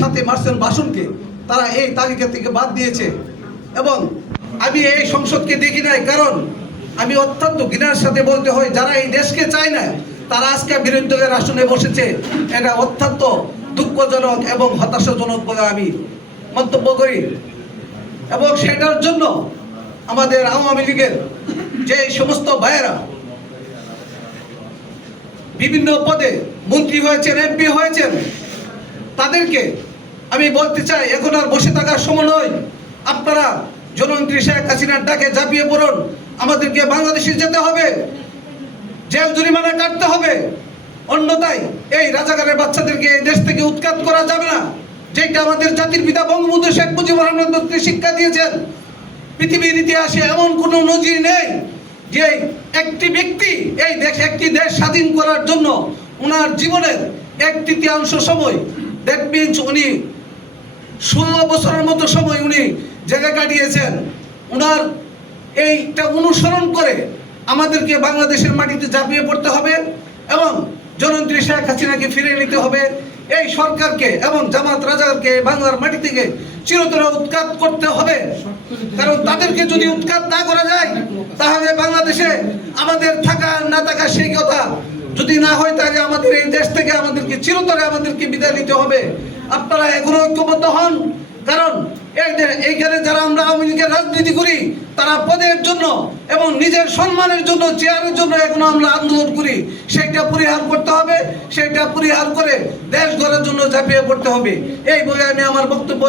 সাথে মার্সেল বাসনকে তারা এই তালিকা থেকে বাদ দিয়েছে। এবং আমি এই সংসদকে দেখি নাই, কারণ আমি অত্যন্ত ঘৃণার সাথে বলতে হয়, যারা এই দেশকে চায় না তারা আজকে বিরোধী দলের আসনে বসেছে। এটা অত্যন্ত দুঃখজনক এবং হতাশাজনক বলে আমি মন্তব্য করি। এবং সেটার জন্য আমাদের আওয়ামী লীগের যে সমস্ত ভাইয়েরা বিভিন্ন পদে মন্ত্রী হয়েছেন, এমপি হয়েছেন, তাদেরকে আমি বলতে চাই, এখন আর বসে থাকার সময় নয়। আপনারা জননেত্রী শেখ হাসিনার ডাকে ঝাঁপিয়ে পড়ুন। আমাদেরকে বাংলাদেশে যেতে হবে, জেল জরিমানা কাটতে হবে, অন্যথায় এই রাজাকারের বাচ্চাদেরকে এই দেশ থেকে উৎখাত করা যাবে না। যেটা আমাদের জাতির পিতা বঙ্গবন্ধু শেখ মুজিবুর রহমানকে শিক্ষা দিয়েছেন। পৃথিবীর ইতিহাসে এমন কোনো নজির নেই যে একটি ব্যক্তি এই দেশ, একটি দেশ স্বাধীন করার জন্য ওনার জীবনের 1/3 সময়, দ্যাট মিনস উনি 16 বছরের মতো সময় উনি জায়গা কাটিয়েছেন। ওনার এইটা অনুসরণ করে আমাদেরকে বাংলাদেশের মাটিতে ঝাঁপিয়ে পড়তে হবে এবং জননেত্রী শেখ হাসিনাকে ফিরিয়ে নিতে হবে। এই সরকারকে এবং জামাত রাজাকারকে বাংলার মাটি থেকে চিরতরে উৎখাত করতে হবে। কারণ তাদেরকে যদি উৎখাত না করা যায়, তাহলে বাংলাদেশে আমাদের থাকা না থাকা সেই কথা যদি না হয়, তাহলে আমাদের এই দেশ থেকে আমাদেরকে চিরতরে আমাদেরকে বিদায় নিতে হবে। আপনারা এখনো ঐক্যবদ্ধ হন, কারণ এইখানে যারা আমরা আওয়ামী লীগের রাজনীতি করি তারা পদের জন্য এবং নিজের সম্মানের জন্য, চেয়ারের জন্য এখনো আমরা আন্দোলন করি। সেইটা পরিহার করতে হবে, সেইটা পরিহার করে দেশ গড়ার জন্য ঝাঁপিয়ে পড়তে হবে। এই বলে আমি আমার বক্তব্য